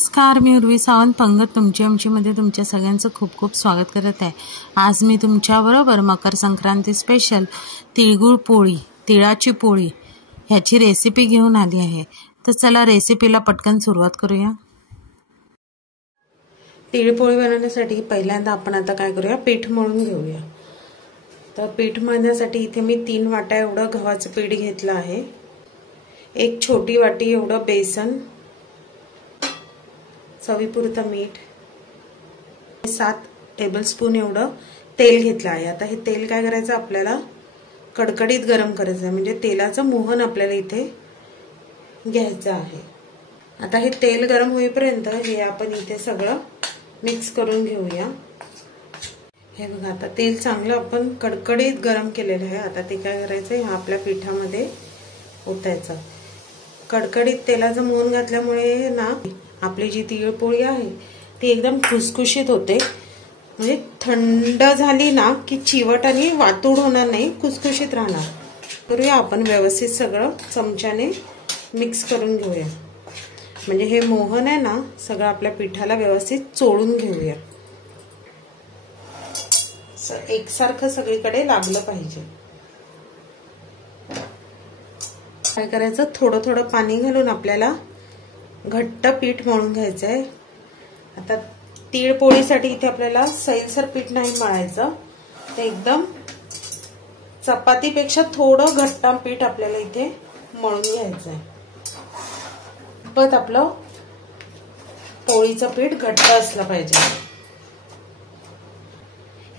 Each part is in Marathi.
नमस्कार, मी उर्वी सावंत पंगत तुमची आमचीमध्ये तुमच्या सगळ्यांचं खूप खूप स्वागत करत आहे। आज मी तुमच्याबरोबर मकर संक्रांती स्पेशल तिळगुळ पोळी, तिळाची पोळी ह्याची रेसिपी घेऊन आली आहे। तर चला रेसिपीला पटकन सुरुवात करूया। तिळपोळी बनवण्यासाठी पहिल्यांदा आपण आता काय करूया, पीठ मळून घेऊया। तर पीठ मळण्यासाठी इथे मी 3 वाट्या एवढं गव्हाचं पीठ घेतलं आहे। एक छोटी वाटी एवढं बेसन, चवीपुरतं मीठ, 7 टेबलस्पून एवढं तेल घेतलं आहे। आता हे तेल काय करायचं, आपल्याला कडकडीत गरम करायचं आहे, म्हणजे तेलाचं मोहन आपल्याला इथे घ्यायचं आहे। आता हे तेल गरम होईपर्यंत हे आपण इथे सगळं मिक्स करून घेऊया। हे बघा, आता तेल चांगलं आपण कडकडीत गरम केलेलं आहे। आता ते काय करायचं, ह्या आपल्या पिठामध्ये ओतायचं। कडकडीत तेलाचं मोहन घातल्यामुळे ना आपली जी तिळपोळी आहे ती एकदम खुसखुशीत होते। म्हणजे थंड झाली ना की चिवट आणि वातूड होणार नाही, खुसखुशीत राहणार। करूया आपण व्यवस्थित सगळं चमच्याने मिक्स करून घेऊया, म्हणजे हे मोहन आहे ना सगळं आपल्या पिठाला व्यवस्थित चोळून घेऊया। एकसारखं सगळीकडे लागलं पाहिजे। काय करायचं, थोडं थोडं पाणी घालून आपल्याला घट्ट पीठ मळून घ्यायचं आहे। आता तीळ पोळीसाठी इथे आपल्याला सैलसर पीठ नाही मळायचं, ते एकदम चपातीपेक्षा थोडं घट्ट पीठ आपल्याला इथे मळून घ्यायचं आहे। पण आपलं पोळीचं पीठ घट्ट असलं पाहिजे।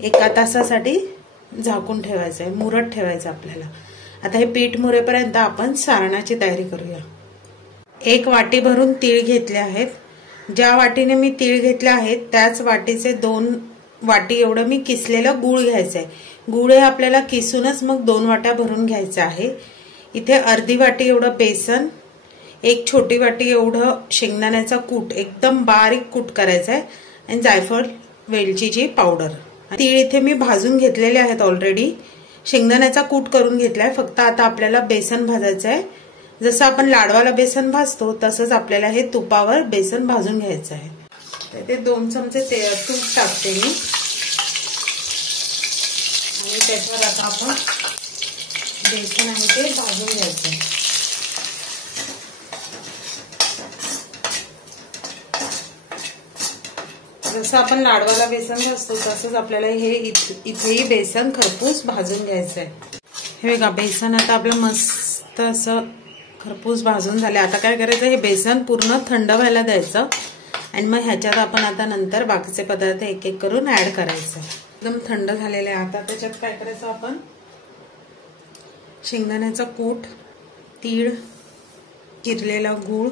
1 तासासाठी झाकून ठेवायचं आहे, मुरत ठेवायचं आपल्याला। आता हे पीठ मुरेपर्यंत आपण सारणाची तयारी करूया। 1 वाटी भरून तीळ घेतले आहेत। ज्या वाटीने मी तीळ घेतले आहेत त्याच वाटीचे 2 वाटी एवढं मी किसलेलं गूळ घ्यायचं आहे। गूळ हे आपल्याला किसूनच मग 2 वाट्या भरून घ्यायचं आहे। इथे अर्धी वाटी एवढं बेसन, 1 छोटी वाटी एवढं शेंगदाण्याचा कूट, एकदम बारीक कूट करायचा आहे, आणि जायफळ वेलचीची पावडर। तीळ इथे मी भाजून घेतलेले आहेत ऑलरेडी, शेंगदाण्याचा कूट करून घेतलाय। फक्त आता आपल्याला बेसन भाजायचं आहे। जसं आपण लाडवाला बेसन भाजतो तसंच आपल्याला हे तुपावर बेसन भाजून घ्यायचं आहे। ते 2 चमचे तूप टाकते मी, आणि त्याच्यावर आता आपण बेसन आहे ते भाजून घ्यायचं आहे। जसं आपण लाडवाला बेसन भाजतो तसंच आपल्याला हे इथेही बेसन खरपूस भाजून घ्यायचं आहे। हे बघा, बेसन आता आपलं मस्त असं खरपूस भाजून झाले। आता काय करायचं, हे बेसन पूर्ण थंड व्हायला द्यायचं, आणि मग ह्याच्यात आपण आता नंतर बाकीचे पदार्थ एक एक करून ऍड करायचं। एकदम थंड झालेलं आहे। आता त्याच्यात काय करायचं, आपण शेंगदाण्याचा कूट, तीळ, चिरलेला गूळ,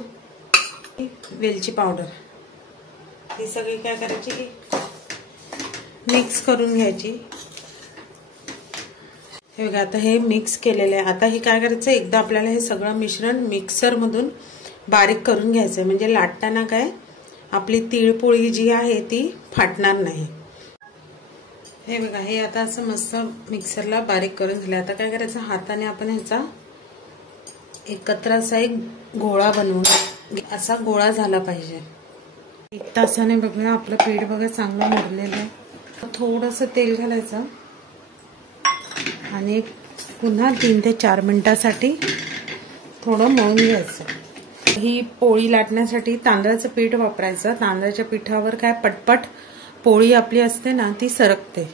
वेलची पावडर, ही सगळी काय करायची, मिक्स करून घ्यायची। हे बघा, आता हे मिक्स केलेलं आहे। आता हे काय करायचं, एकदा आपल्याला हे सगळं मिश्रण मिक्सर मधून बारीक करून घ्यायचं, म्हणजे लाटताना काय आपली तिळपोळी जी आहे ती फाटणार नाही। हे बघा, हे आता असं मस्त मिक्सरला बारीक करून झालं। आता काय करायचं, हाताने आपण ह्याचा एकत्र असा एक गोळा बनवून, असा गोळा झाला पाहिजे। 1 तासाने बघूया, आपलं पीठ बघा चांगलं मुरलेलं आहे। थोडंसं तेल घालायचं, आणि पुन्हा 3 ते 4 मिनिटांसाठी थोडं मळून घ्यायचं। ही पोळी लाटण्यासाठी तांदळाचं पीठ वापरायचं। तांदळाच्या पिठावर काय पटपट पोळी आपली असते ना ती सरकते।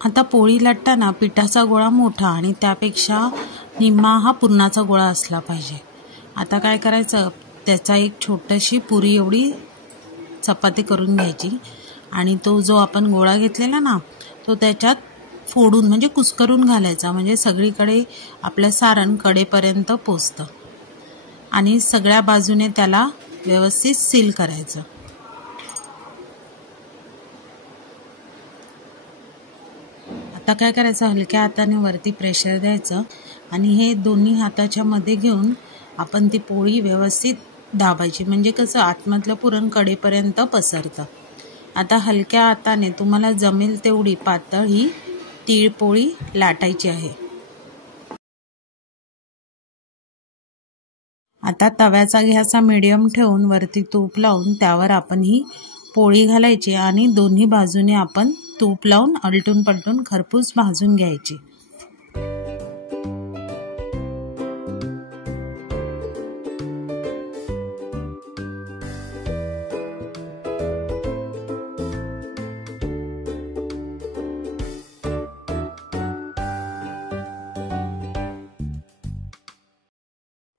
आता पोळी लाटताना पिठाचा गोळा मोठा आणि त्यापेक्षा निम्मा हा पुरणाचा गोळा असला पाहिजे। आता काय करायचं, त्याचा एक छोटीशी पुरी एवढी चपाती करून घ्यायची, आणि तो जो आपण गोळा घेतलेला ना तो त्याच्यात फोडून म्हणजे कुस्करून घालायचा, म्हणजे सगळीकडे आपलं सारण कडेपर्यंत पोचतं, आणि सगळ्या बाजूने त्याला व्यवस्थित सील करायचं। आता काय करायचं, हलक्या हाताने वरती प्रेशर द्यायचं, आणि हे दोन्ही हाताच्या मध्ये घेऊन आपण ती पोळी व्यवस्थित दाबायची, म्हणजे कसं आतमधलं पुरण कडेपर्यंत पसरतं। आता हलक्या हाताने तुम्हाला जमेल तेवढी पातळ ही आता तव्याचा गॅस मीडियम ठेवून वरती तूप लावून त्यावर आपण ही पोळी घालायची आणि दोन्ही बाजूने आपण तूप लावून आलटून पलटून खरपूस भाजून घ्यायची।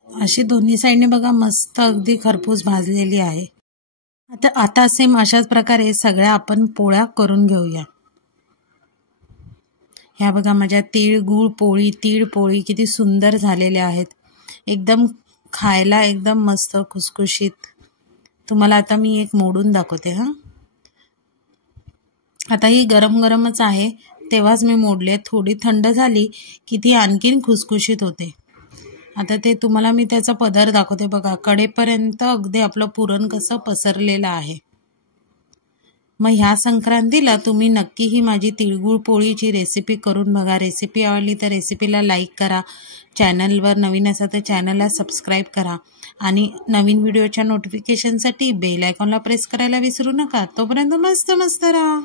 अशी दोन्ही साईडने बघा मस्त अगदी खरपूस भाजलेली आहे। आता सेम अशाच प्रकारे सगळ्या आपण पोळ्या करून घेऊया। ह्या बघा माझ्या तीळ पोळी किती सुंदर झालेल्या आहेत, एकदम खायला एकदम मस्त खुसखुशीत। तुम्हाला आता मी एक मोडून दाखवते हा। आता ही गरम गरमच आहे तेव्हाच मी मोडले, थोडी थंड झाली की ती आणखीन खुसखुशीत होते। आता ते तुम्हाला मी त्याचा पदर दाखवते बघा, कडेपर्यंत अगदी आपलं पुरण कसं पसरलेलं आहे। मग ह्या संक्रांतीला तुम्ही नक्की ही माझी तिळगुळ पोळीची रेसिपी करून बघा। रेसिपी आवडली तर रेसिपीला लाईक करा, चॅनलवर नवीन असा तर चॅनलला सबस्क्राईब करा आणि नवीन व्हिडिओच्या नोटिफिकेशनसाठी बेल आयकॉनला प्रेस करायला विसरू नका। तोपर्यंत मस्त मस्त राहा।